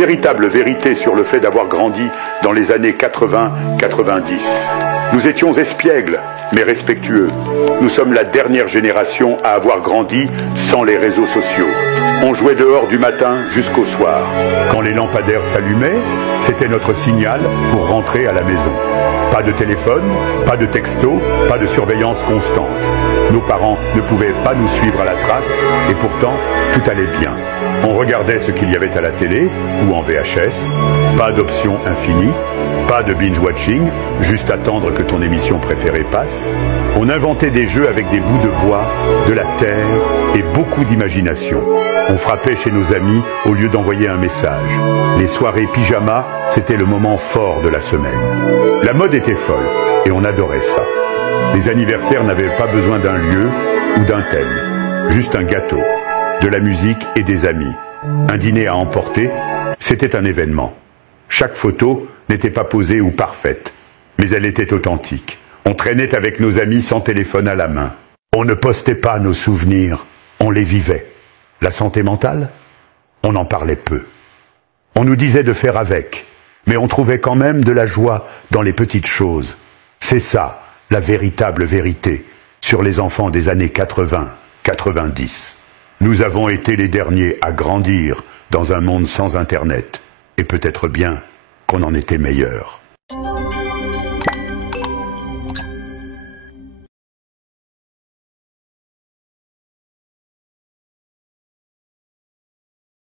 Véritable vérité sur le fait d'avoir grandi dans les années 80-90. Nous étions espiègles, mais respectueux. Nous sommes la dernière génération à avoir grandi sans les réseaux sociaux. On jouait dehors du matin jusqu'au soir. Quand les lampadaires s'allumaient, c'était notre signal pour rentrer à la maison. Pas de téléphone, pas de texto, pas de surveillance constante. Nos parents ne pouvaient pas nous suivre à la trace et pourtant, tout allait bien. On regardait ce qu'il y avait à la télé ou en VHS. Pas d'options infinies, pas de binge-watching, juste attendre que ton émission préférée passe. On inventait des jeux avec des bouts de bois, de la terre et beaucoup d'imagination. On frappait chez nos amis au lieu d'envoyer un message. Les soirées pyjama, c'était le moment fort de la semaine. La mode était folle et on adorait ça. Les anniversaires n'avaient pas besoin d'un lieu ou d'un thème. Juste un gâteau, de la musique et des amis. Un dîner à emporter, c'était un événement. Chaque photo n'était pas posée ou parfaite, mais elle était authentique. On traînait avec nos amis sans téléphone à la main. On ne postait pas nos souvenirs, on les vivait. La santé mentale, on en parlait peu. On nous disait de faire avec, mais on trouvait quand même de la joie dans les petites choses. C'est ça, la véritable vérité, sur les enfants des années 80-90. Nous avons été les derniers à grandir dans un monde sans Internet, et peut-être bien qu'on en était meilleurs.